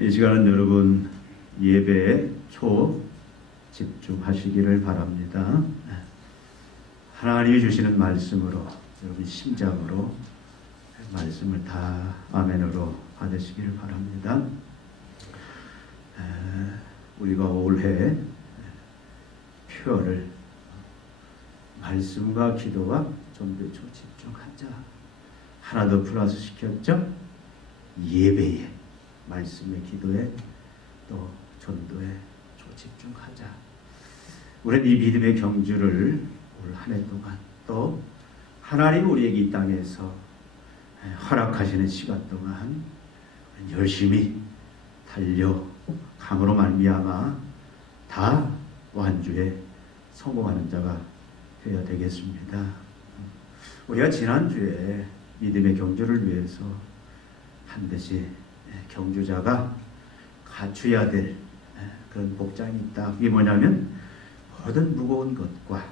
이 시간은 여러분 예배에 집중하시기를 바랍니다. 하나님이 주시는 말씀으로 여러분 심장으로 말씀을 다 아멘으로 받으시기를 바랍니다. 우리가 올해 표어를 말씀과 기도와 전도에 집중하자 하나 더 플러스 시켰죠. 예배에, 말씀의 기도에, 또 전도에 집중하자. 우리는 이 믿음의 경주를 올 한 해 동안 또 하나님 우리에게 이 땅에서 허락하시는 시간 동안 열심히 달려감으로 말미암아 다 완주에 성공하는 자가 되어야 되겠습니다. 우리가 지난주에 믿음의 경주를 위해서 반드시 경주자가 갖춰야 될 그런 복장이 있다. 그게 뭐냐면 모든 무거운 것과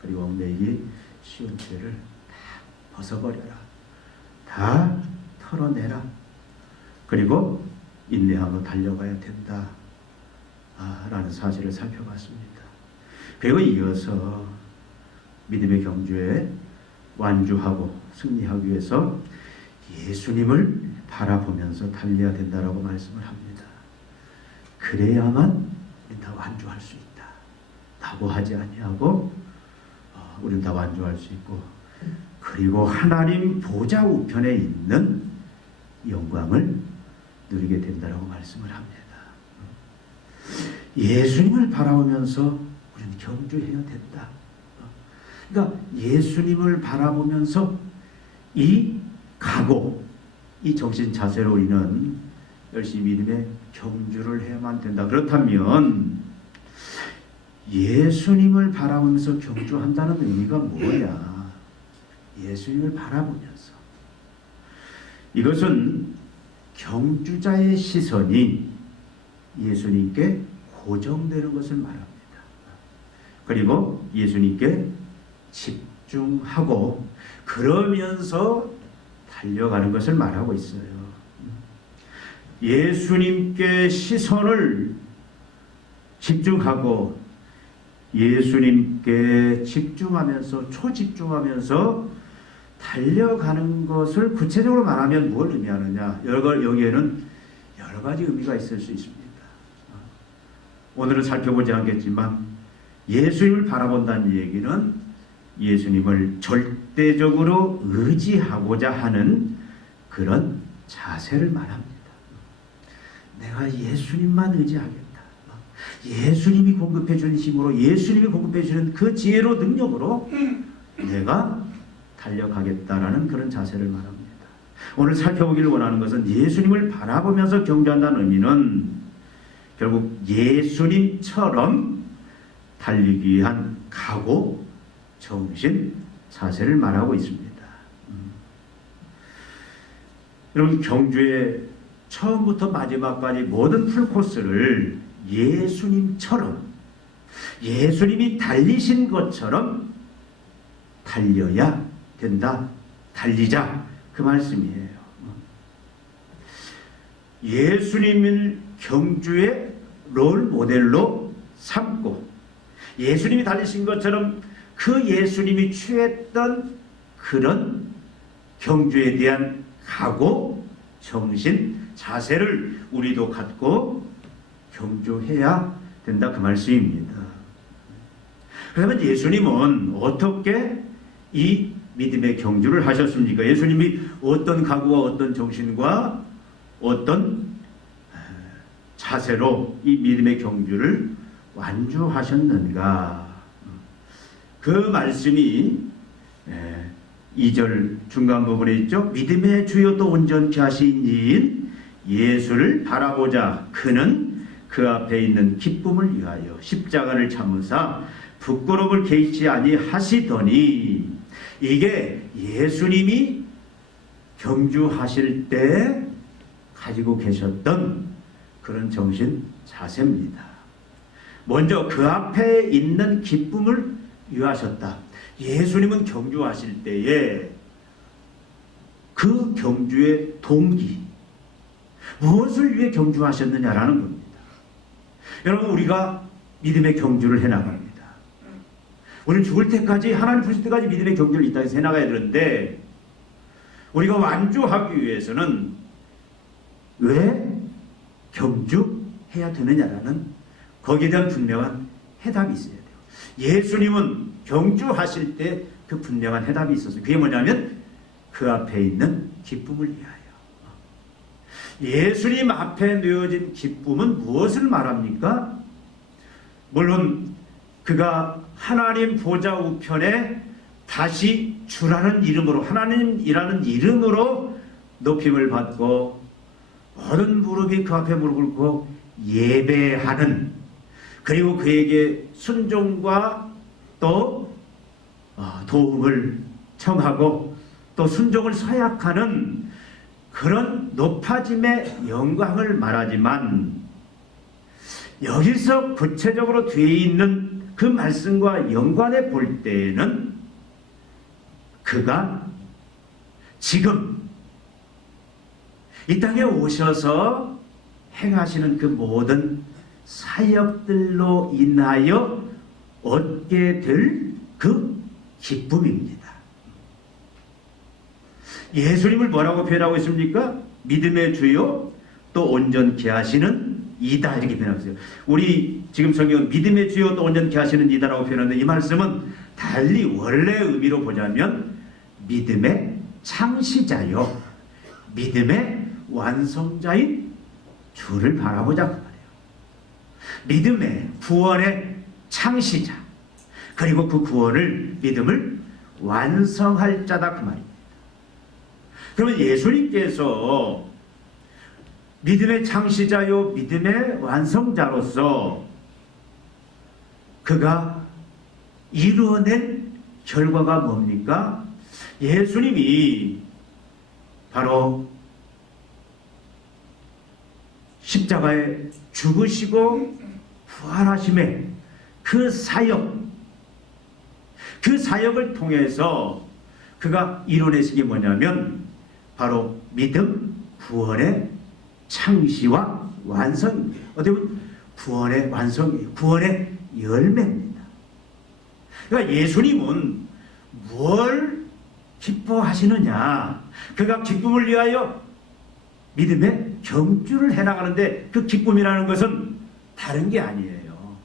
그리고 얽매이기 쉬운 죄를 다 벗어버려라. 다 털어내라. 그리고 인내하며 달려가야 된다. 라는 사실을 살펴봤습니다. 그리고 이어서 믿음의 경주에 완주하고 승리하기 위해서 예수님을 바라보면서 달려야 된다라고 말씀을 합니다. 그래야만 우리는 다 완주할 수 있다. 라고 하지 아니하고 우리는 다 완주할 수 있고, 그리고 하나님 보좌 우편에 있는 영광을 누리게 된다라고 말씀을 합니다. 예수님을 바라보면서 우리는 경주해야 된다. 그러니까 예수님을 바라보면서 이 각오, 이 정신 자세로 우리는 열심히 믿음의 경주를 해야만 된다. 그렇다면 예수님을 바라보면서 경주한다는 의미가 뭐야? 예수님을 바라보면서. 이것은 경주자의 시선이 예수님께 고정되는 것을 말합니다. 그리고 예수님께 집중하고 그러면서 달려가는 것을 말하고 있어요. 예수님께 시선을 집중하고 예수님께 집중하면서 초집중하면서 달려가는 것을 구체적으로 말하면 뭘 의미하느냐? 여기에는 여러 가지 의미가 있을 수 있습니다. 오늘은 살펴보지 않겠지만 예수님을 바라본다는 얘기는 예수님을 절대적으로 의지하고자 하는 그런 자세를 말합니다. 내가 예수님만 의지하겠다. 예수님이 공급해 주는 힘으로, 예수님이 공급해 주는 그 지혜로, 능력으로 내가 달려가겠다라는 그런 자세를 말합니다. 오늘 살펴보기를 원하는 것은 예수님을 바라보면서 경주한다는 의미는 결국 예수님처럼 달리기 위한 각오, 정신, 자세를 말하고 있습니다. 여러분, 경주의 처음부터 마지막까지 모든 풀코스를 예수님처럼, 예수님이 달리신 것처럼 달려야 된다. 달리자. 그 말씀이에요. 예수님을 경주의 롤 모델로 삼고 예수님이 달리신 것처럼 그 예수님이 취했던 그런 경주에 대한 각오, 정신, 자세를 우리도 갖고 경주해야 된다. 그 말씀입니다. 그러면 예수님은 어떻게 이 믿음의 경주를 하셨습니까? 예수님이 어떤 각오와 어떤 정신과 어떤 자세로 이 믿음의 경주를 완주하셨는가? 그 말씀이 2절 중간 부분에 있죠. 믿음의 주요 또 온전케 하신 이인 예수를 바라보자. 그는 그 앞에 있는 기쁨을 위하여 십자가를 참으사 부끄러움을 개의치 아니하시더니, 이게 예수님이 경주하실 때 가지고 계셨던 그런 정신 자세입니다. 먼저 그 앞에 있는 기쁨을 위하셨다. 예수님은 경주하실 때에 그 경주의 동기, 무엇을 위해 경주하셨느냐라는 겁니다. 여러분, 우리가 믿음의 경주를 해나갑니다. 우리는 죽을 때까지, 하나님 부르실 때까지 믿음의 경주를 이 땅에서 해나가야 되는데, 우리가 완주하기 위해서는 왜 경주해야 되느냐라는 거기에 대한 분명한 해답이 있어야 돼요. 예수님은 경주하실 때 그 분명한 해답이 있었어요. 그게 뭐냐면 그 앞에 있는 기쁨을 위하여. 예수님 앞에 놓여진 기쁨은 무엇을 말합니까? 물론 그가 하나님 보좌 우편에 다시 주라는 이름으로, 하나님이라는 이름으로 높임을 받고 모든 무릎이 그 앞에 무릎 꿇고 예배하는, 그리고 그에게 순종과 또 도움을 청하고 또 순종을 서약하는 그런 높아짐의 영광을 말하지만, 여기서 구체적으로 되어 있는 그 말씀과 연관해 볼 때에는 그가 지금 이 땅에 오셔서 행하시는 그 모든 사역들로 인하여 얻게 될 그 기쁨입니다. 예수님을 뭐라고 표현하고 있습니까? 믿음의 주요 또 온전케 하시는 이다, 이렇게 표현하고 있어요. 우리 지금 성경은 믿음의 주요 또 온전케 하시는 이다라고 표현하는데, 이 말씀은 달리 원래 의미로 보자면 믿음의 창시자요 믿음의 완성자인 주를 바라보자 그 말이에요. 믿음의 구원의 창시자, 그리고 그 구원을, 믿음을 완성할 자다 그 말입니다. 그러면 예수님께서 믿음의 창시자요 믿음의 완성자로서 그가 이루어낸 결과가 뭡니까? 예수님이 바로 십자가에 죽으시고 부활하심의 그 사역, 그 사역을 통해서 그가 이뤄내신 게 뭐냐면 바로 믿음, 구원의 창시와 완성입니다. 어떻게 보면 구원의 완성이에요. 구원의 열매입니다. 그러니까 예수님은 뭘 기뻐하시느냐, 그가 기쁨을 위하여 믿음의 경주를 해나가는데, 그 기쁨이라는 것은 다른 게 아니에요.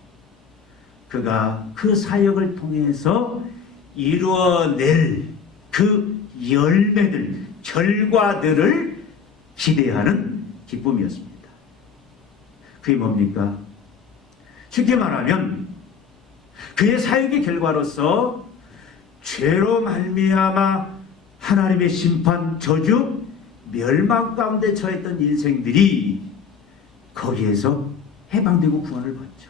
그가 그 사역을 통해서 이루어낼 그 열매들, 결과들을 기대하는 기쁨이었습니다. 그게 뭡니까? 쉽게 말하면 그의 사역의 결과로서 죄로 말미암아 하나님의 심판, 저주, 멸망 가운데 처했던 인생들이 거기에서 해방되고 구원을 받죠.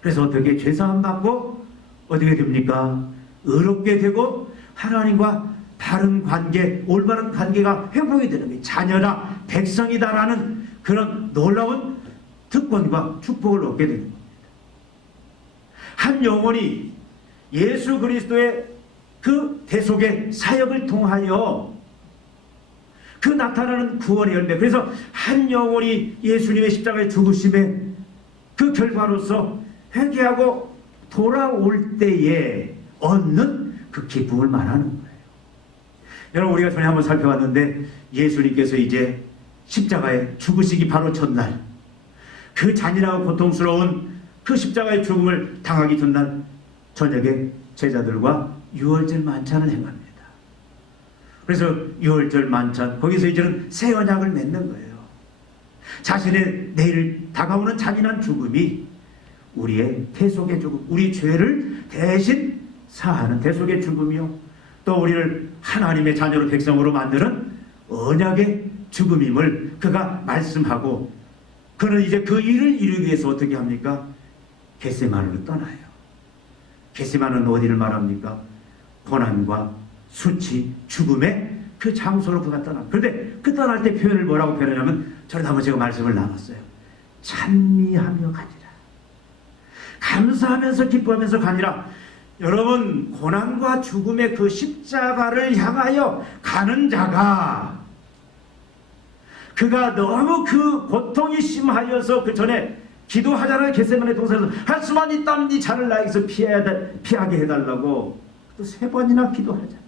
그래서 어떻게 죄사함 받고 어떻게 됩니까? 의롭게 되고 하나님과 바른 관계, 올바른 관계가 회복이 되는 거예요. 자녀라, 백성이다라는 그런 놀라운 특권과 축복을 얻게 되는 겁니다. 한 영혼이 예수 그리스도의 그 대속의 사역을 통하여 그 나타나는 구원의 열매, 그래서 한 영혼이 예수님의 십자가의 죽으심의 그 결과로서 회개하고 돌아올 때에 얻는 그 기쁨을 말하는 거예요. 여러분, 우리가 전에 한번 살펴봤는데 예수님께서 이제 십자가에 죽으시기 바로 전날, 그 잔인하고 고통스러운 그 십자가의 죽음을 당하기 전날 저녁에 제자들과 유월절 만찬을 행합니다. 그래서 유월절 만찬, 거기서 이제는 새 언약을 맺는 거예요. 자신의 내일 다가오는 잔인한 죽음이 우리의 대속의 죽음, 우리 죄를 대신 사하는 대속의 죽음이요, 또 우리를 하나님의 자녀로 백성으로 만드는 언약의 죽음임을 그가 말씀하고, 그는 이제 그 일을 이루기 위해서 어떻게 합니까? 겟세마네로 떠나요. 겟세마네는 어디를 말합니까? 고난과 수치, 죽음의 그 장소로 그가 떠나. 그런데 그 떠날 때 표현을 뭐라고 표현하냐면, 저는 한번 제가 말씀을 나눴어요. 찬미하며 가니라. 감사하면서 기뻐하면서 가니라. 여러분, 고난과 죽음의 그 십자가를 향하여 가는 자가 그가 너무 그 고통이 심하여서 그 전에 기도하잖아요. 겟세마네 동산에서 한숨만 있다면 네 잔을 나에게서 피하게 해달라고 또 3번이나 기도하잖아요.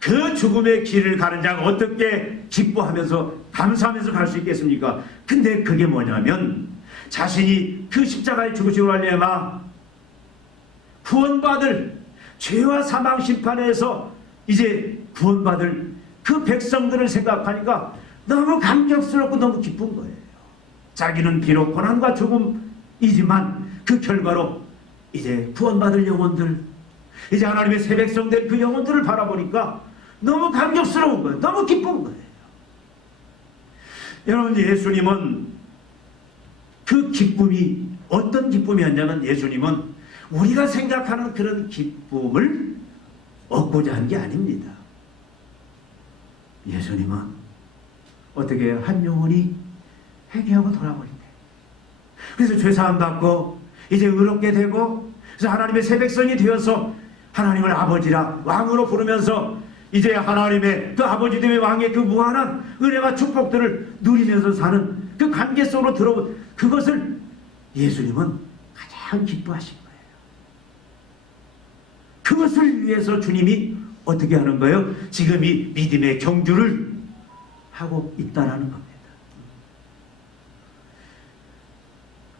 그 죽음의 길을 가는 자가 어떻게 기뻐하면서 감사하면서 갈 수 있겠습니까? 근데 그게 뭐냐면 자신이 그 십자가에 죽으시고 말미암아 구원받을 죄와 사망 심판에서 이제 구원받을 그 백성들을 생각하니까 너무 감격스럽고 너무 기쁜 거예요. 자기는 비록 고난과 죽음이지만 그 결과로 이제 구원받을 영혼들, 이제 하나님의 새 백성들 그 영혼들을 바라보니까 너무 감격스러운 거예요. 너무 기쁜 거예요. 여러분, 예수님은 그 기쁨이 어떤 기쁨이었냐면 예수님은 우리가 생각하는 그런 기쁨을 얻고자 한 게 아닙니다. 예수님은 어떻게 한 영혼이 회개하고 돌아올 때, 그래서 죄사함 받고 이제 의롭게 되고, 그래서 하나님의 새 백성이 되어서 하나님을 아버지라 왕으로 부르면서 이제 하나님의 그 아버지 되의 왕의 그 무한한 은혜와 축복들을 누리면서 사는 그 관계 속으로 들어온 그것을 예수님은 가장 기뻐하신 거예요. 그것을 위해서 주님이 어떻게 하는 거예요? 지금 이 믿음의 경주를 하고 있다라는 겁니다.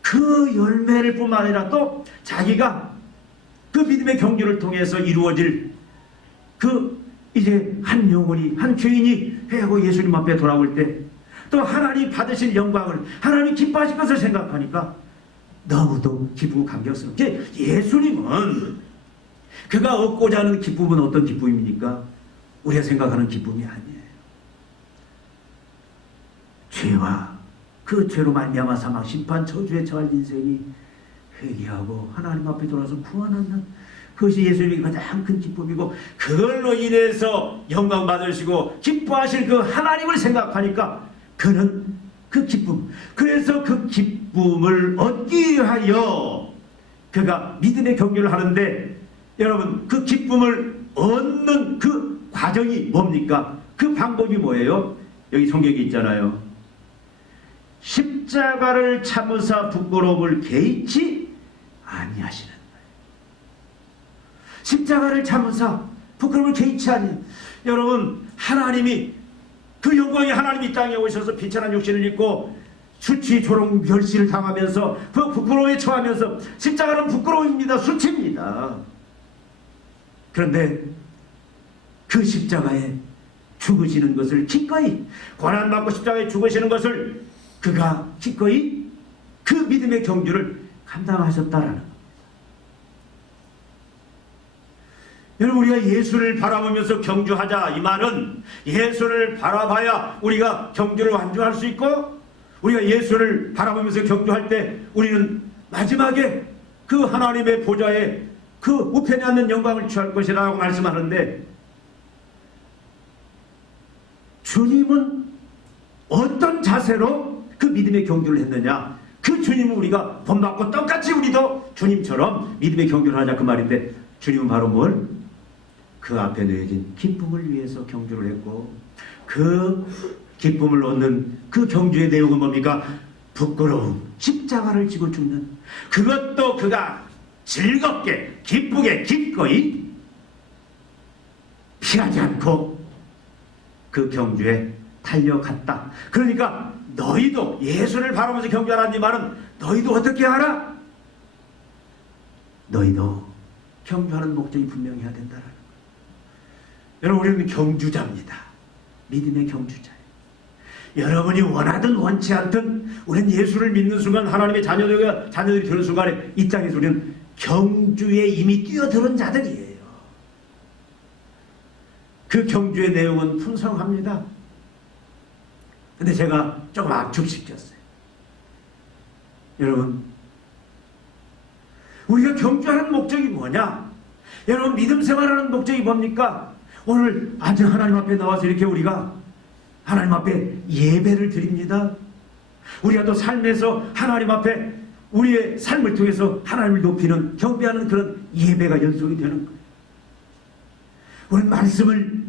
그 열매를 뿐만 아니라 또 자기가 그 믿음의 경주를 통해서 이루어질 그 이제 한 영혼이, 한 죄인이 회하고 예수님 앞에 돌아올 때 또 하나님 받으실 영광을, 하나님 기뻐하실 것을 생각하니까 너무도 기쁘고 감격스럽게, 예수님은 그가 얻고자 하는 기쁨은 어떤 기쁨입니까? 우리가 생각하는 기쁨이 아니에요. 죄와 그 죄로 말미암아 사망, 심판, 저주에 처할 인생이 회개하고 하나님 앞에 돌아서 구원하는 그것이 예수님의 가장 큰 기쁨이고, 그걸로 인해서 영광 받으시고 기뻐하실 그 하나님을 생각하니까 그는 그 기쁨, 그래서 그 기쁨을 얻기 위하여 그가 믿음의 경주를 하는데, 여러분 그 기쁨을 얻는 그 과정이 뭡니까? 그 방법이 뭐예요? 여기 성경에 있잖아요. 십자가를 참으사 부끄러움을 개의치 아니하시는 거예요. 십자가를 참으사 부끄러움을 개의치 아니하시는, 여러분 하나님이 그 영광의 하나님이 땅에 오셔서 비천한 육신을 입고 수치, 조롱, 멸시를 당하면서 그 부끄러움에 처하면서, 십자가는 부끄러움입니다. 수치입니다. 그런데 그 십자가에 죽으시는 것을 기꺼이, 고난받고 십자가에 죽으시는 것을 그가 기꺼이 그 믿음의 경주를 감당하셨다라는 겁니다. 여러분, 우리가 예수를 바라보면서 경주하자, 이 말은 예수를 바라봐야 우리가 경주를 완주할 수 있고, 우리가 예수를 바라보면서 경주할 때 우리는 마지막에 그 하나님의 보좌에 그 우편에 앉는 영광을 취할 것이라고 말씀하는데, 주님은 어떤 자세로 그 믿음의 경주를 했느냐? 그 주님은 우리가 본받고 똑같이 우리도 주님처럼 믿음의 경주를 하자, 그 말인데, 주님은 바로 뭘? 그 앞에 놓여진 기쁨을 위해서 경주를 했고, 그 기쁨을 얻는 그 경주의 내용은 뭡니까? 부끄러움, 십자가를 지고 죽는, 그것도 그가 즐겁게 기쁘게 기꺼이 피하지 않고 그 경주에 달려갔다. 그러니까 너희도 예수를 바라보면서 경주하라는 이 말은 너희도 어떻게 하라? 너희도 경주하는 목적이 분명해야 된다는 거예요. 여러분, 우리는 경주자입니다. 믿음의 경주자예요. 여러분이 원하든 원치 않든 우리는 예수를 믿는 순간, 하나님의 자녀들이 되는 순간에 이 땅에서 우리는 경주에 이미 뛰어드는 자들이에요. 그 경주의 내용은 풍성합니다. 근데 제가 조금 압축시켰어요. 여러분, 우리가 경주하는 목적이 뭐냐? 여러분, 믿음 생활하는 목적이 뭡니까? 오늘 아주 하나님 앞에 나와서 이렇게 우리가 하나님 앞에 예배를 드립니다. 우리가 또 삶에서 하나님 앞에 우리의 삶을 통해서 하나님을 높이는, 경배하는 그런 예배가 연속이 되는 거예요. 우리는 말씀을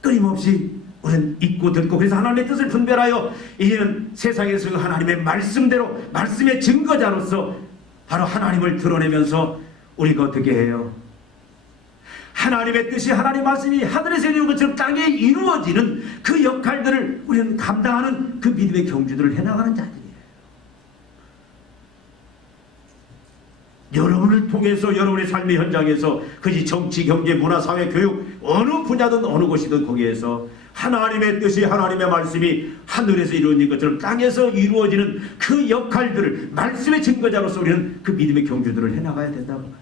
끊임없이 우리는 읽고 듣고 그래서 하나님의 뜻을 분별하여 이제는 세상에서 하나님의 말씀대로 말씀의 증거자로서 바로 하나님을 드러내면서 우리가 어떻게 해요? 하나님의 뜻이 하나님의 말씀이 하늘에서 이루어진 것처럼 땅에 이루어지는 그 역할들을 우리는 감당하는 그 믿음의 경주들을 해나가는 자들이에요. 여러분을 통해서 여러분의 삶의 현장에서 그것이 정치, 경제, 문화, 사회, 교육 어느 분야든 어느 곳이든 거기에서 하나님의 뜻이 하나님의 말씀이 하늘에서 이루어진 것처럼 땅에서 이루어지는 그 역할들을 말씀의 증거자로서 우리는 그 믿음의 경주들을 해나가야 된다고 말해요.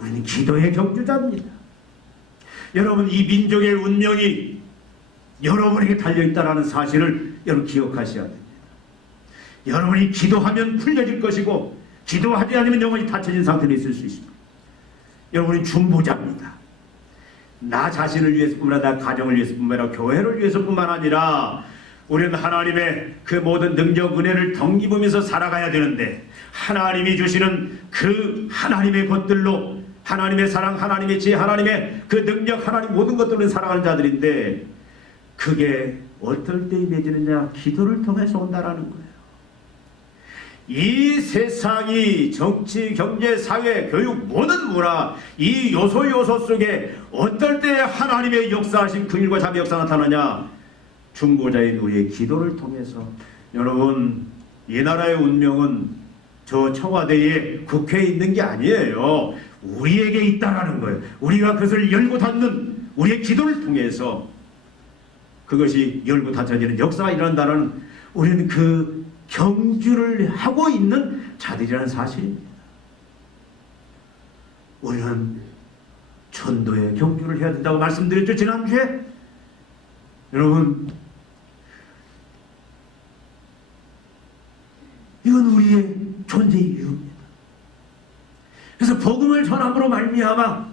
우리는 기도의 경주자입니다. 여러분 이 민족의 운명이 여러분에게 달려있다는 사실을 여러분 기억하셔야 됩니다. 여러분이 기도하면 풀려질 것이고 기도하지 않으면 영혼이 닫혀진 상태로 있을 수 있습니다. 여러분은 중보자입니다. 나 자신을 위해서뿐만 아니라 나 가정을 위해서뿐만 아니라 교회를 위해서뿐만 아니라 우리는 하나님의 그 모든 능력 은혜를 덩기보면서 살아가야 되는데 하나님이 주시는 그 하나님의 것들로 하나님의 사랑, 하나님의 지혜, 하나님의 그 능력, 하나님 모든 것들을 살아가는 자들인데 그게 어떨 때 맺어지느냐? 기도를 통해서 온다라는 거예요. 이 세상이 정치, 경제, 사회, 교육, 모든 문화 이 요소 속에 어떨 때 하나님의 역사하신 그 일과 자비 역사 나타나냐? 중보자인 우리의 기도를 통해서. 여러분 이 나라의 운명은 저 청와대에 국회에 있는 게 아니에요. 우리에게 있다라는 거예요. 우리가 그것을 열고 닫는 우리의 기도를 통해서 그것이 열고 닫혀지는 역사가 일어난다는 우리는 그 경주를 하고 있는 자들이라는 사실입니다. 우리는 전도의 경주를 해야 된다고 말씀드렸죠, 지난주에. 여러분 이건 우리의 존재의 이유입니다. 그래서 복음을 전함으로 말미암아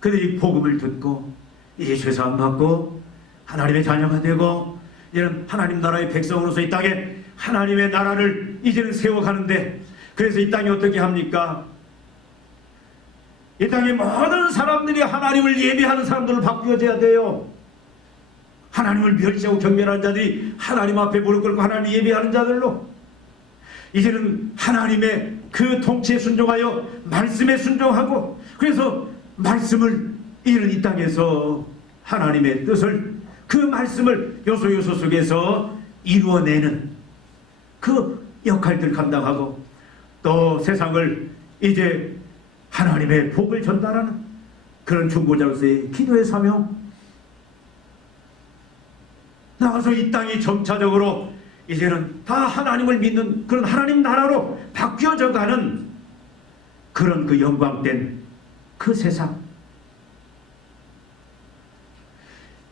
그들이 복음을 듣고 이제 죄사함 받고 하나님의 자녀가 되고 이제는 하나님 나라의 백성으로서 이 땅에 하나님의 나라를 이제는 세워가는데, 그래서 이 땅이 어떻게 합니까? 이 땅의 모든 사람들이 하나님을 예배하는 사람들로 바뀌어져야 돼요. 하나님을 멸시하고 경멸하는 자들이 하나님 앞에 무릎 꿇고 하나님을 예배하는 자들로, 이제는 하나님의 그 통치에 순종하여 말씀에 순종하고, 그래서 말씀을 이제는 이 땅에서 하나님의 뜻을, 그 말씀을 요소 속에서 이루어내는 그 역할들을 감당하고, 또 세상을 이제 하나님의 복을 전달하는 그런 중보자로서의 기도의 사명, 나가서 이 땅이 점차적으로 이제는 다 하나님을 믿는 그런 하나님 나라로 바뀌어져 가는 그런 그 영광된 그 세상.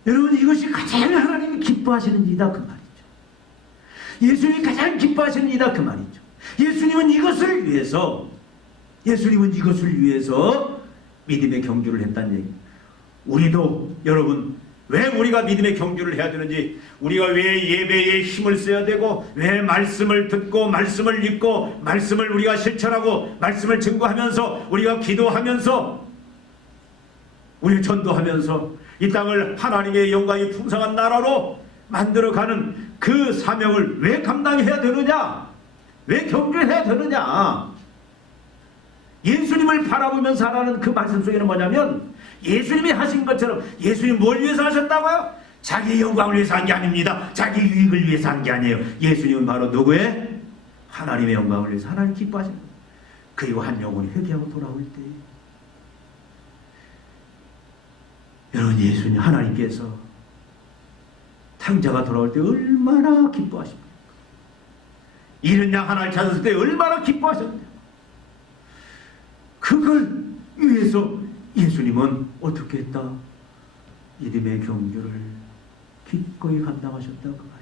여러분 이것이 가장 하나님이 기뻐하시는 일이다 그 말이죠. 예수님이 가장 기뻐하시는 일이다 그 말이죠. 예수님은 이것을 위해서 믿음의 경주를 했다는 얘기입니다. 우리도 여러분 왜 우리가 믿음의 경주를 해야 되는지, 우리가 왜 예배에 힘을 써야 되고, 왜 말씀을 듣고 말씀을 읽고 말씀을 우리가 실천하고 말씀을 증거하면서 우리가 기도하면서 우리가 전도하면서 이 땅을 하나님의 영광이 풍성한 나라로 만들어가는 그 사명을 왜 감당해야 되느냐? 왜 경주해야 되느냐? 예수님을 바라보면서 살아가는 그 말씀 속에는 뭐냐면, 예수님이 하신 것처럼, 예수님 뭘 위해서 하셨다고요? 자기의 영광을 위해서 한 게 아닙니다. 자기 유익을 위해서 한 게 아니에요. 예수님은 바로 누구의? 하나님의 영광을 위해서 하나님 기뻐하시는 거예요. 그리고 한 영혼이 회개하고 돌아올 때, 여러분 예수님 하나님께서 탕자가 돌아올 때 얼마나 기뻐하십니까? 잃은 양 하나를 찾았을 때 얼마나 기뻐하셨나요? 그걸 위해서 예수님은 어떻게 했다? 믿음의 경주를 기꺼이 감당하셨다 그 말이죠.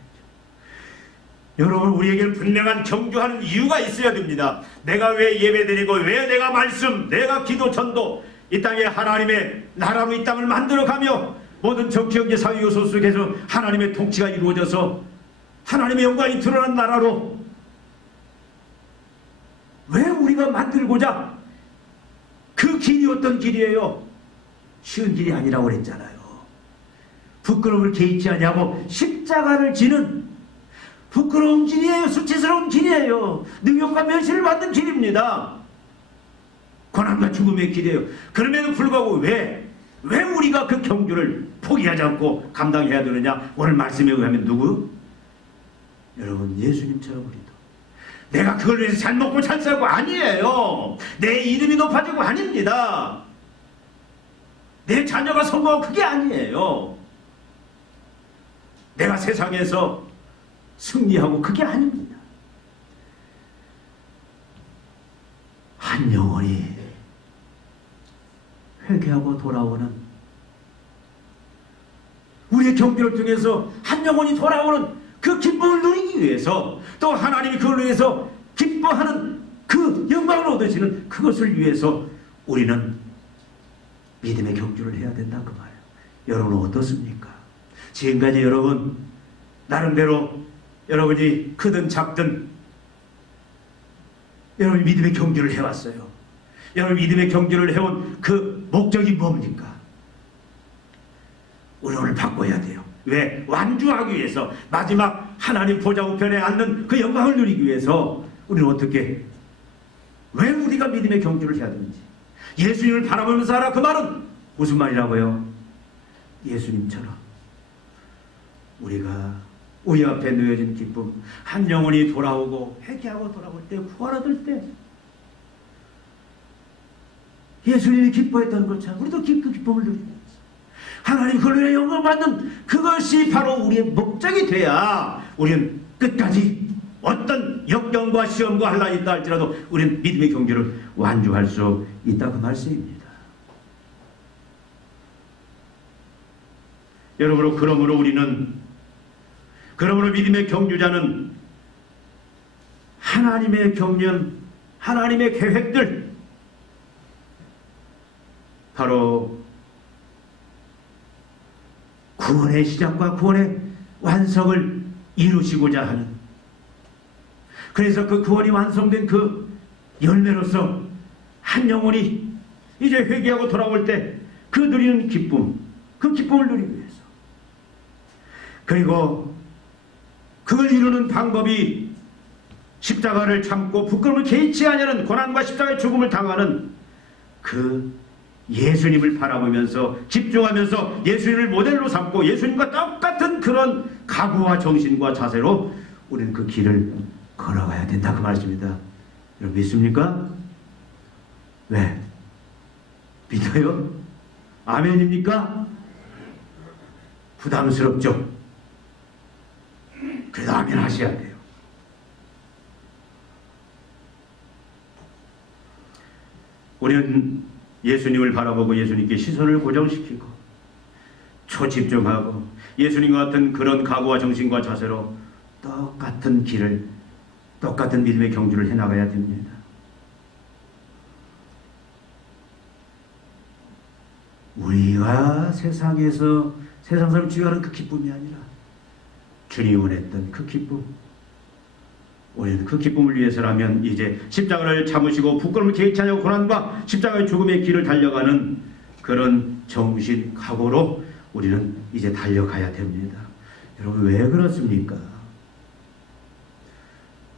여러분 우리에게는 분명한 경주하는 이유가 있어야 됩니다. 내가 왜 예배드리고, 왜 내가 말씀, 내가 기도, 전도, 이 땅에 하나님의 나라로 이 땅을 만들어가며 모든 정치, 경제, 사회 요소 속에서 하나님의 통치가 이루어져서 하나님의 영광이 드러난 나라로 왜 우리가 만들고자, 그 길이 어떤 길이에요? 쉬운 길이 아니라고 그랬잖아요. 부끄러움을 개의치 아니하고 십자가를 지는 부끄러운 길이에요. 수치스러운 길이에요. 능욕과 멸시를 받는 길입니다. 고난과 죽음의 길이에요. 그럼에도 불구하고 왜 우리가 그 경주를 포기하지 않고 감당해야 되느냐? 오늘 말씀에 의하면 누구? 여러분, 예수님처럼 우리도. 내가 그걸 위해서 잘 먹고 잘 살고 아니에요. 내 이름이 높아지고 아닙니다. 내 자녀가 성공하고 그게 아니에요. 내가 세상에서 승리하고 그게 아닙니다. 한 영혼이 회개하고 돌아오는, 우리의 경주를 통해서 한 영혼이 돌아오는 그 기쁨을 누리기 위해서, 또 하나님이 그걸 위해서 기뻐하는 그 영광을 얻으시는 그것을 위해서 우리는 믿음의 경주를 해야 된다 그 말이에요. 여러분은 어떻습니까? 지금까지 여러분 나름대로 여러분이 크든 작든 여러분이 믿음의 경주를 해왔어요. 여러분 믿음의 경주를 해온 그 목적이 뭡니까? 우리 오늘 바꿔야 돼요. 왜? 완주하기 위해서, 마지막 하나님 보좌 우편에 앉는 그 영광을 누리기 위해서 우리는 어떻게, 왜 우리가 믿음의 경주를 해야 되는지, 예수님을 바라보면서 하라 그 말은 무슨 말이라고요? 예수님처럼 우리가 우리 앞에 놓여진 기쁨, 한 영혼이 돌아오고 회개하고 돌아올 때, 구원 얻을 때 예수님이 기뻐했던 것처럼 우리도 그 기쁨을 누리면서 하나님 그걸 위해 영광을 받는 그것이 바로 우리의 목적이 돼야 우리는 끝까지 어떤 역경과 시험과 환란이 있다 할지라도 우리는 믿음의 경주를 완주할 수 있다 그 말씀입니다. 여러분, 그러므로 믿음의 경주자는 하나님의 경륜, 하나님의 계획들, 바로 구원의 시작과 구원의 완성을 이루시고자 하는, 그래서 그 구원이 완성된 그 열매로서 한 영혼이 이제 회개하고 돌아올 때 그 누리는 기쁨, 그 기쁨을 누리기 위해서, 그리고 그걸 이루는 방법이 십자가를 참고 부끄러움을 개의치 아니하는, 고난과 십자가의 죽음을 당하는 그 예수님을 바라보면서 집중하면서 예수님을 모델로 삼고 예수님과 똑같은 그런 각오와 정신과 자세로 우리는 그 길을 걸어가야 된다 그 말씀입니다. 여러분 믿습니까? 왜? 믿어요? 아멘입니까? 부담스럽죠? 그래도 아멘 하셔야 돼요. 우리는 예수님을 바라보고 예수님께 시선을 고정시키고 초집중하고 예수님과 같은 그런 각오와 정신과 자세로 똑같은 길을, 똑같은 믿음의 경주를 해나가야 됩니다. 우리가 세상에서 세상 사람 주의하는 그 기쁨이 아니라 주님이 원했던 그 기쁨, 우리는 그 기쁨을 위해서라면 이제 십자가를 참으시고 부끄러움을 개의치 않고 고난과 십자가의 죽음의 길을 달려가는 그런 정신, 각오로 우리는 이제 달려가야 됩니다. 여러분 왜 그렇습니까?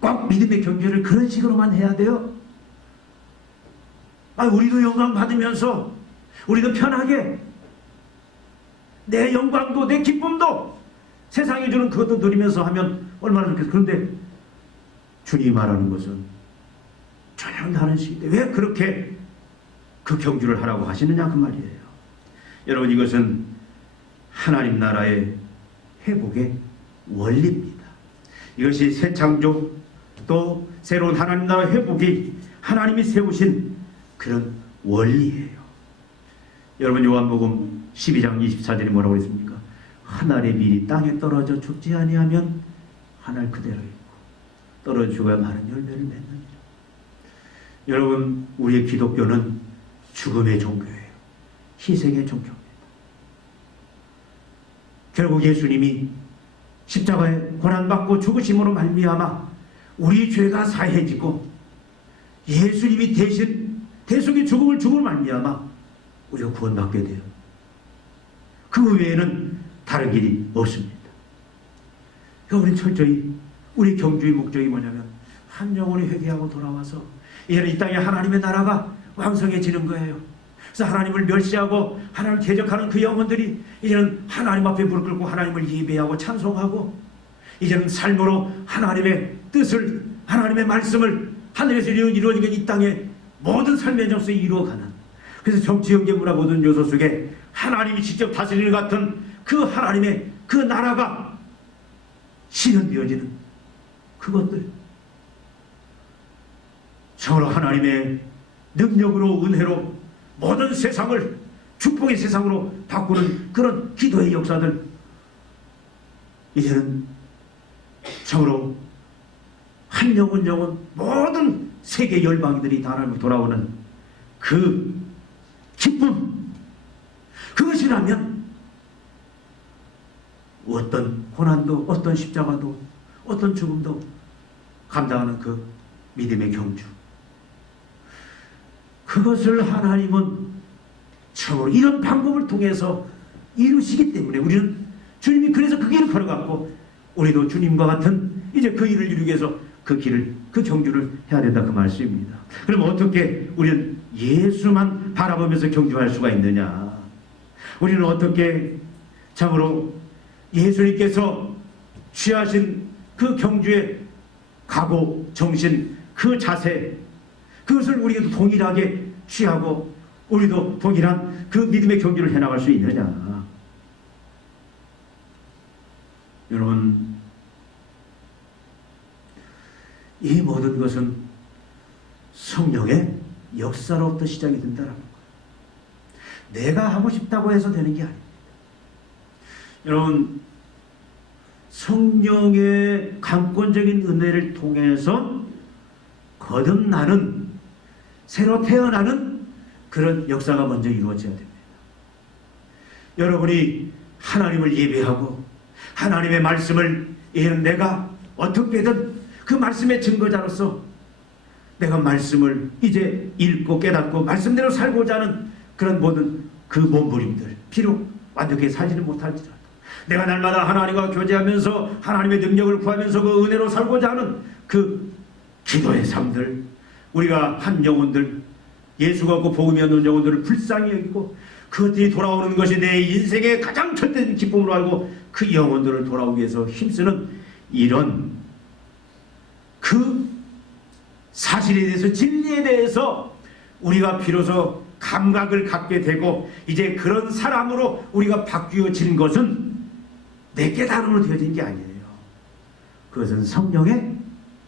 꼭 믿음의 경주를 그런 식으로만 해야 돼요? 우리도 영광 받으면서 우리도 편하게 내 영광도 내 기쁨도 세상이 주는 그것도 누리면서 하면 얼마나 좋겠어요. 그런데 주님이 말하는 것은 전혀 다른 식인데 왜 그렇게 그 경주를 하라고 하시느냐 그 말이에요. 여러분 이것은 하나님 나라의 회복의 원리입니다. 이것이 새 창조 또 새로운 하나님 나라의 회복이 하나님이 세우신 그런 원리예요. 여러분 요한복음 12장 24절에 뭐라고 했습니까? 하늘의 밀이 땅에 떨어져 죽지 아니하면 하늘 그대로 있고 떨어져 죽어야 많은 열매를 맺느니라. 여러분 우리의 기독교는 죽음의 종교예요. 희생의 종교입니다. 결국 예수님이 십자가에 고난받고 죽으심으로 말미암아 우리 죄가 사해지고 예수님이 대신 대속의 죽음을 말미암아 우리가 구원받게 돼요. 그 외에는 다른 길이 없습니다. 그러니까 우리 철저히 우리 경주의 목적이 뭐냐면 한 영혼이 회개하고 돌아와서 이제는 이 땅에 하나님의 나라가 왕성해지는 거예요. 그래서 하나님을 멸시하고 하나님을 대적하는 그 영혼들이 이제는 하나님 앞에 무릎 꿇고 하나님을 예배하고 찬송하고 이제는 삶으로 하나님의 뜻을, 하나님의 말씀을 하늘에서 이루어지는 이 땅에 모든 삶의 정서에 이루어가는, 그래서 정치, 경제, 문화 모든 요소 속에 하나님이 직접 다스리는 같은 그 하나님의 그 나라가 실현되어지는 그것들, 정말로 하나님의 능력으로, 은혜로 모든 세상을 축복의 세상으로 바꾸는 그런 기도의 역사들, 이제는 참으로 한 영혼 모든 세계 열방들이 다 하나님으로 돌아오는 그 기쁨, 그것이라면 어떤 고난도, 어떤 십자가도, 어떤 죽음도 감당하는 그 믿음의 경주, 그것을 하나님은 참으로 이런 방법을 통해서 이루시기 때문에 우리는 주님이 그래서 그 길을 걸어갔고 우리도 주님과 같은 이제 그 일을 이루기 위해서 그 길을, 그 경주를 해야 된다, 그 말씀입니다. 그럼 어떻게 우리는 예수만 바라보면서 경주할 수가 있느냐? 우리는 어떻게 참으로 예수님께서 취하신 그 경주의 각오, 정신, 그 자세, 그것을 우리도 동일하게 취하고 우리도 동일한 그 믿음의 경주를 해나갈 수 있느냐? 여러분, 이 모든 것은 성령의 역사로부터 시작이 된다는 거예요. 내가 하고 싶다고 해서 되는 게 아닙니다. 여러분, 성령의 강권적인 은혜를 통해서 거듭나는, 새로 태어나는 그런 역사가 먼저 이루어져야 됩니다. 여러분이 하나님을 예배하고 하나님의 말씀을 이제는 내가 어떻게든 그 말씀의 증거자로서 내가 말씀을 이제 읽고 깨닫고 말씀대로 살고자 하는 그런 모든 그 몸부림들, 비록 완벽하게 살지는 못할지라도 내가 날마다 하나님과 교제하면서 하나님의 능력을 구하면서 그 은혜로 살고자 하는 그 기도의 삶들, 우리가 한 영혼들, 예수가 없고 복음이 없는 영혼들을 불쌍히 여기고 그것들이 돌아오는 것이 내 인생의 가장 첫된 기쁨으로 알고 그 영혼들을 돌아오기 위해서 힘쓰는 이런 그 사실에 대해서, 진리에 대해서 우리가 비로소 감각을 갖게 되고 이제 그런 사람으로 우리가 바뀌어진 것은 내 깨달음으로 되어진 게 아니에요. 그것은 성령의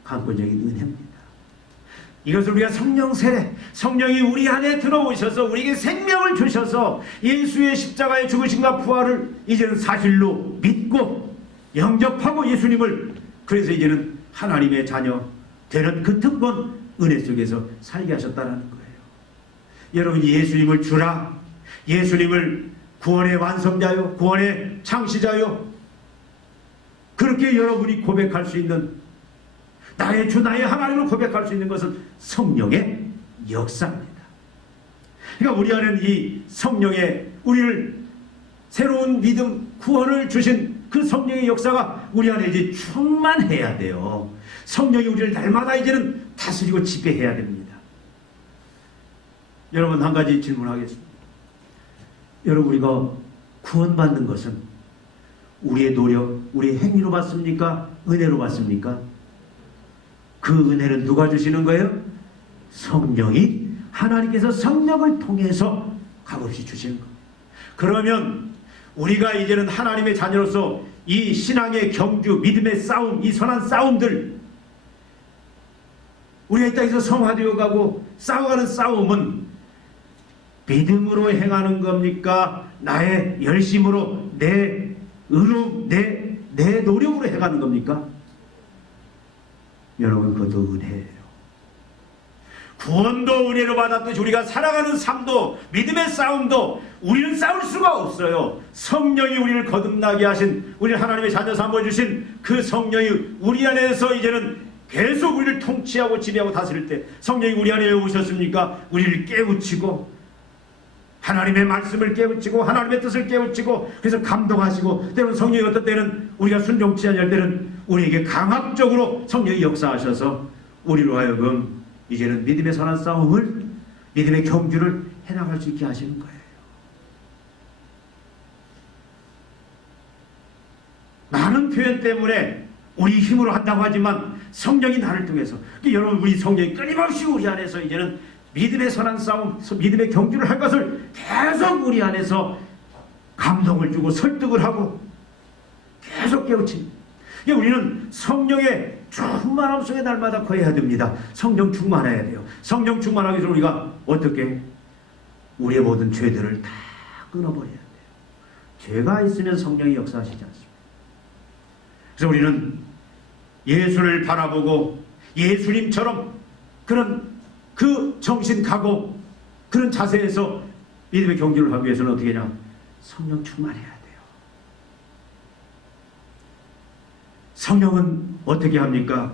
강권적인 은혜입니다. 이것을 우리가 성령 세례, 성령이 우리 안에 들어오셔서 우리에게 생명을 주셔서 예수의 십자가의 죽으심과 부활을 이제는 사실로 믿고 영접하고 예수님을, 그래서 이제는 하나님의 자녀 되는 그 특권 은혜 속에서 살게 하셨다는 거예요. 여러분이 예수님을 주라, 예수님을 구원의 완성자요, 구원의 창시자요, 그렇게 여러분이 고백할 수 있는, 나의 주 나의 하나님을 고백할 수 있는 것은 성령의 역사입니다. 그러니까 우리 안에는 이 성령의, 우리를 새로운 믿음, 구원을 주신 그 성령의 역사가 우리 안에 이제 충만해야 돼요. 성령이 우리를 날마다 이제는 다스리고 지배해야 됩니다. 여러분, 한 가지 질문하겠습니다. 여러분, 우리가 구원받는 것은 우리의 노력, 우리의 행위로 받습니까? 은혜로 받습니까? 그 은혜는 누가 주시는 거예요? 성령이, 하나님께서 성령을 통해서 값없이 주시는 거예요. 그러면 우리가 이제는 하나님의 자녀로서 이 신앙의 경주, 믿음의 싸움, 이 선한 싸움들, 우리가 이 땅에서 성화되어 가고 싸워가는 싸움은 믿음으로 행하는 겁니까? 나의 열심으로, 내 의로, 내 노력으로 행하는 겁니까? 여러분, 그것도 은혜예요. 구원도 은혜로 받았듯이 우리가 살아가는 삶도, 믿음의 싸움도 우리는 싸울 수가 없어요. 성령이 우리를 거듭나게 하신, 우리를 하나님의 자녀 삼아주신 그 성령이 우리 안에서 이제는 계속 우리를 통치하고 지배하고 다스릴 때, 성령이 우리 안에 왜 오셨습니까? 우리를 깨우치고 하나님의 말씀을 깨우치고 하나님의 뜻을 깨우치고 그래서 감동하시고 때로는 성령이 어떤 때는 우리가 순종치 않을 때는 우리에게 강압적으로 성령이 역사하셔서 우리로 하여금 이제는 믿음의 선한 싸움을 믿음의 경주를 해나갈 수 있게 하시는 거예요. 많은 표현 때문에 우리 힘으로 한다고 하지만 성령이 나를 통해서 여러분 우리 성령이 끊임없이 우리 안에서 이제는 믿음의 선한 싸움, 믿음의 경주를 할 것을 계속 우리 안에서 감동을 주고 설득을 하고 계속 깨우칩니다. 우리는 성령의 충만함 속에 날마다 거해야 됩니다. 성령 충만해야 돼요. 성령 충만하기 위해서 우리가 어떻게 우리의 모든 죄들을 다 끊어버려야 돼요. 죄가 있으면 성령이 역사하시지 않습니다. 그래서 우리는 예수를 바라보고 예수님처럼 그 정신 각오 그런 자세에서 믿음의 경주를 하기 위해서는 어떻게 하냐? 성령 충만해야 돼요. 성령은 어떻게 합니까?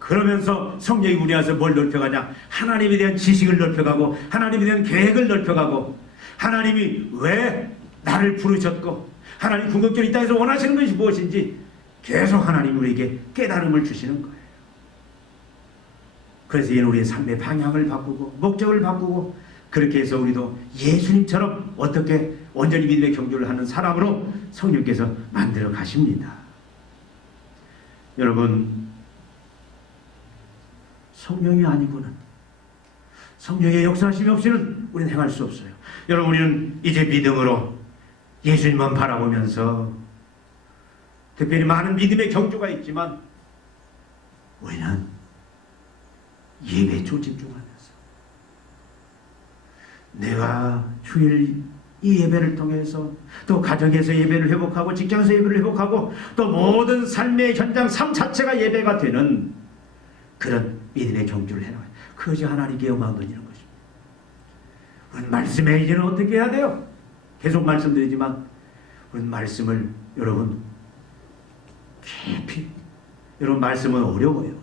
그러면서 성령이 우리 안에서 뭘 넓혀가냐? 하나님에 대한 지식을 넓혀가고 하나님에 대한 계획을 넓혀가고 하나님이 왜 나를 부르셨고 하나님 궁극적으로 이 땅에서 원하시는 것이 무엇인지 계속 하나님 우리에게 깨달음을 주시는 거예요. 그래서 이는 우리의 삶의 방향을 바꾸고 목적을 바꾸고 그렇게 해서 우리도 예수님처럼 어떻게 온전히 믿음의 경주를 하는 사람으로 성령께서 만들어 가십니다. 여러분 성령이 아니고는 성령의 역사하심이 없이는 우리는 행할 수 없어요. 여러분 우리는 이제 믿음으로 예수님만 바라보면서 특별히 많은 믿음의 경주가 있지만 우리는 예배에 집중하면서 내가 주일 이 예배를 통해서 또 가정에서 예배를 회복하고 직장에서 예배를 회복하고 또 모든 삶의 현장 삶 자체가 예배가 되는 그런 믿음의 경주를 해나가요. 그것이 하나님께 영광 돌리는 것입니다. 우리는 말씀에 이제는 어떻게 해야 돼요? 계속 말씀드리지만 우리는 말씀을 여러분 깊이 여러분 말씀은 어려워요.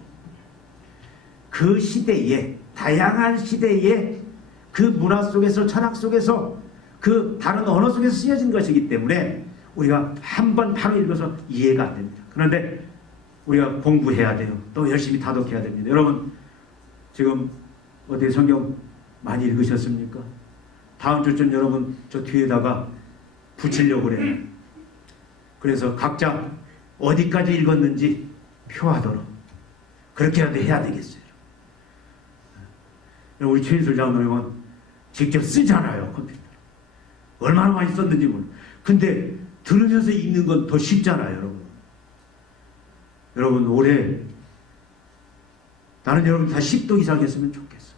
그 시대에 다양한 시대에 그 문화 속에서 철학 속에서 그 다른 언어 속에서 쓰여진 것이기 때문에 우리가 한번 바로 읽어서 이해가 안 됩니다. 그런데 우리가 공부해야 돼요. 또 열심히 다독해야 됩니다. 여러분 지금 어떻게 성경 많이 읽으셨습니까? 다음 주쯤 여러분 저 뒤에다가 붙이려고 그래요. 그래서 각자 어디까지 읽었는지 표하도록 그렇게라도 해야 되겠어요. 우리 최인술 장로님은 직접 쓰잖아요. 컴퓨터. 얼마나 많이 썼는지 몰라. 근데 들으면서 읽는 건 더 쉽잖아요. 여러분. 여러분 올해 나는 여러분 다 10도 이상 했으면 좋겠어.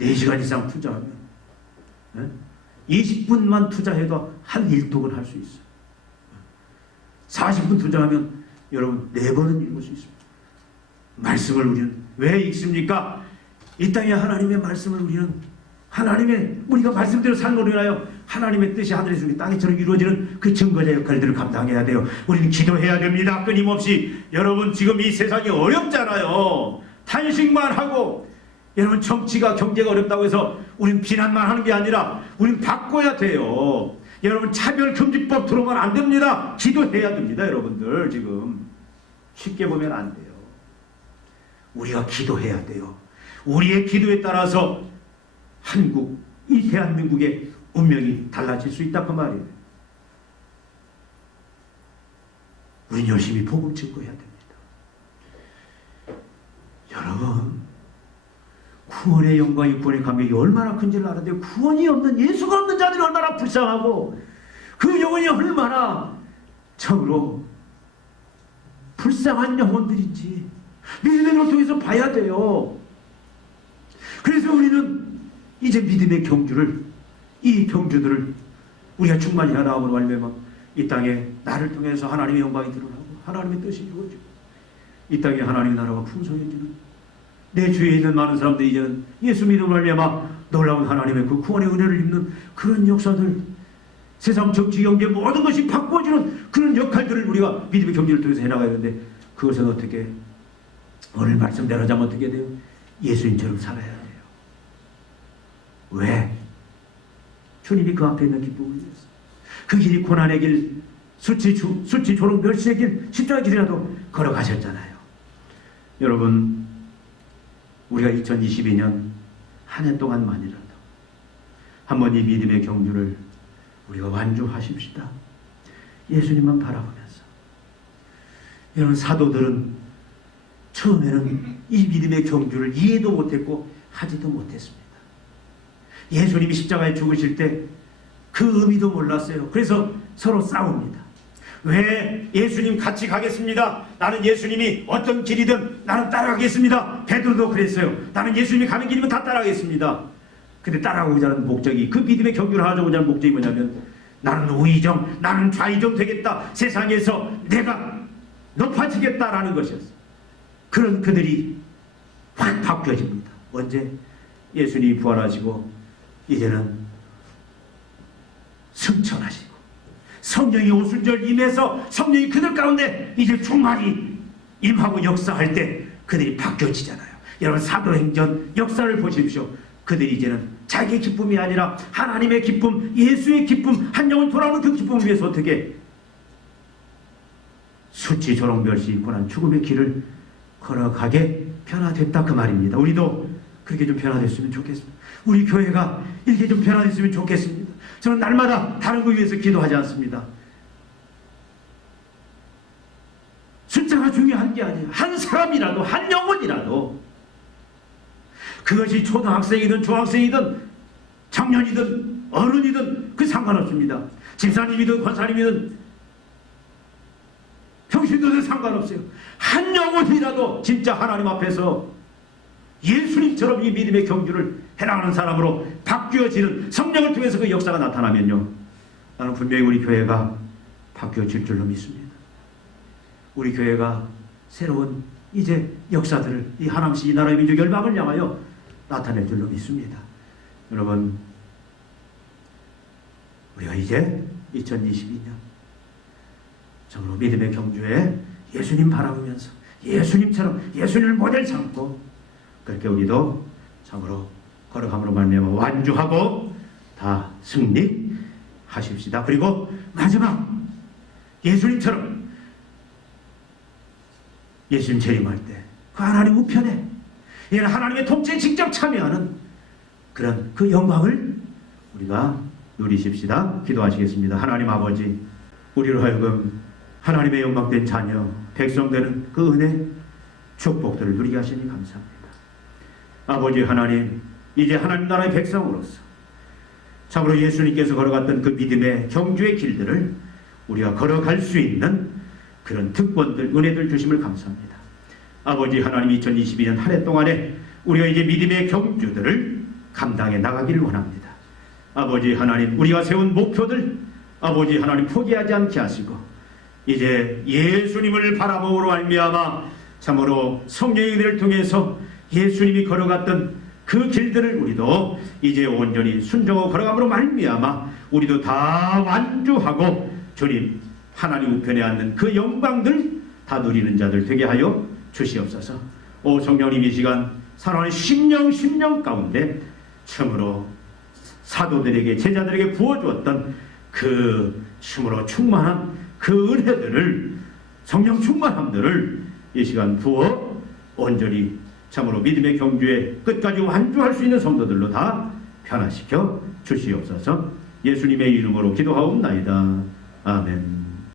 4시간 이상 투자하면 20분만 투자해도 한 1독은 할 수 있어요. 40분 투자하면 여러분 4번은 읽을 수 있습니다. 말씀을 우리는 왜 읽습니까? 이 땅에 하나님의 말씀을 우리는 하나님의 우리가 말씀대로 살므로 인하여 하나님의 뜻이 하늘에서 우리 땅에처럼 이루어지는 그 증거자 역할들을 감당해야 돼요. 우리는 기도해야 됩니다. 끊임없이. 여러분 지금 이 세상이 어렵잖아요. 탄식만 하고 여러분 정치가 경제가 어렵다고 해서 우리는 비난만 하는 게 아니라 우리는 바꿔야 돼요. 여러분 차별금지법 들어오면 안 됩니다. 기도해야 됩니다. 여러분들 지금 쉽게 보면 안 돼요. 우리가 기도해야 돼요. 우리의 기도에 따라서 한국, 이 대한민국의 운명이 달라질 수 있다 그 말이에요. 우린 열심히 복음 증거해야 됩니다. 여러분 구원의 영광이 구원의 감격이 얼마나 큰지를 알아야 구원이 없는 예수가 없는 자들이 얼마나 불쌍하고 그 영혼이 얼마나 참으로 불쌍한 영혼들인지 믿음의 눈을 통해서 봐야 돼요. 그래서 우리는 이제 믿음의 경주를 이 경주들을 우리가 충만히 하나함으로 말미암아 이 땅에 나를 통해서 하나님의 영광이 드러나고 하나님의 뜻이 이루어지고 이 땅에 하나님의 나라가 풍성해지는 내 주위에 있는 많은 사람들이 이제는 예수 믿음으로 말미암아 놀라운 하나님의 그 구원의 은혜를 입는 그런 역사들 세상 정치 경제 모든 것이 바꿔지는 그런 역할들을 우리가 믿음의 경주를 통해서 해나가야 되는데 그것은 어떻게 오늘 말씀대로 하자면 어떻게 돼요? 예수님처럼 살아야 돼요. 왜? 주님이 그 앞에 있는 기쁨을 위해서 그 길이 고난의 길, 수치 조롱 멸시의 길, 십자가의 길이라도 걸어가셨잖아요. 여러분, 우리가 2022년 한 해 동안만이라도 한번 이 믿음의 경주를 우리가 완주하십시다. 예수님만 바라보면서. 여러분, 사도들은 처음에는 이 믿음의 경주를 이해도 못했고 하지도 못했습니다. 예수님이 십자가에 죽으실 때 그 의미도 몰랐어요. 그래서 서로 싸웁니다. 왜 예수님 같이 가겠습니다. 나는 예수님이 어떤 길이든 나는 따라가겠습니다. 베드로도 그랬어요. 나는 예수님이 가는 길이면 다 따라가겠습니다. 근데 따라가고자 하는 목적이, 그 믿음의 경주를 하고자 하는 목적이 뭐냐면 나는 우의정, 나는 좌의정 되겠다. 세상에서 내가 높아지겠다라는 것이었어요. 그런 그들이 확 바뀌어집니다. 언제? 예수님이 부활하시고 이제는 승천하시고 성령이 오순절 임해서 성령이 그들 가운데 이제 충만히 임하고 역사할 때 그들이 바뀌어지잖아요. 여러분, 사도행전 역사를 보십시오. 그들이 이제는 자기의 기쁨이 아니라 하나님의 기쁨, 예수의 기쁨, 한 영혼 돌아오는 그 기쁨을 위해서 어떻게 수치, 조롱, 멸시, 고난, 죽음의 길을 걸어가게 변화됐다, 그 말입니다. 우리도 그렇게 좀 변화됐으면 좋겠습니다. 우리 교회가 이렇게 좀 변화됐으면 좋겠습니다. 저는 날마다 다른 거 위해서 기도하지 않습니다. 숫자가 중요한 게 아니에요. 한 사람이라도, 한 영혼이라도, 그것이 초등학생이든 중학생이든 청년이든 어른이든 그 상관없습니다. 집사님이든 권사님이든 평신도든 상관없어요. 한 영혼이라도 진짜 하나님 앞에서 예수님처럼 이 믿음의 경주를 해나가는 사람으로 바뀌어지는 성령을 통해서 그 역사가 나타나면요, 나는 분명히 우리 교회가 바뀌어질 줄로 믿습니다. 우리 교회가 새로운 이제 역사들을, 이 하나님시 이 나라의 민족 열방을 향하여 나타낼 줄로 믿습니다. 여러분, 우리가 이제 2022년 정말 믿음의 경주에 예수님 바라보면서 예수님처럼 예수님을 모델 삼고 그렇게 우리도 참으로 걸어감으로 말미암아 완주하고 다 승리하십시다. 그리고 마지막, 예수님처럼 예수님 재림할 때 그 하나님 우편에 이는 하나님의 통치에 직접 참여하는 그런 그 영광을 우리가 누리십시다. 기도하시겠습니다. 하나님 아버지, 우리로 하여금 하나님의 영광된 자녀, 백성 되는 그 은혜, 축복들을 누리게 하시니 감사합니다. 아버지 하나님, 이제 하나님 나라의 백성으로서 참으로 예수님께서 걸어갔던 그 믿음의 경주의 길들을 우리가 걸어갈 수 있는 그런 특권들, 은혜들 주심을 감사합니다. 아버지 하나님, 2022년 한 해 동안에 우리가 이제 믿음의 경주들을 감당해 나가기를 원합니다. 아버지 하나님, 우리가 세운 목표들 아버지 하나님 포기하지 않게 하시고 이제 예수님을 바라보므로 말미암아 참으로 성령의 은혜를 통해서 예수님이 걸어갔던 그 길들을 우리도 이제 온전히 순종하고 걸어감으로 말미암아 우리도 다 완주하고 주님 하나님 우편에 앉는 그 영광들 다 누리는 자들 되게 하여 주시옵소서. 오 성령님, 이 시간 사랑하는 심령 가운데 참으로 사도들에게 제자들에게 부어주었던 그 참으로 충만한 그 은혜들을, 성령 충만함들을 이 시간 부어 온전히 참으로 믿음의 경주에 끝까지 완주할 수 있는 성도들로 다 변화시켜 주시옵소서. 예수님의 이름으로 기도하옵나이다. 아멘.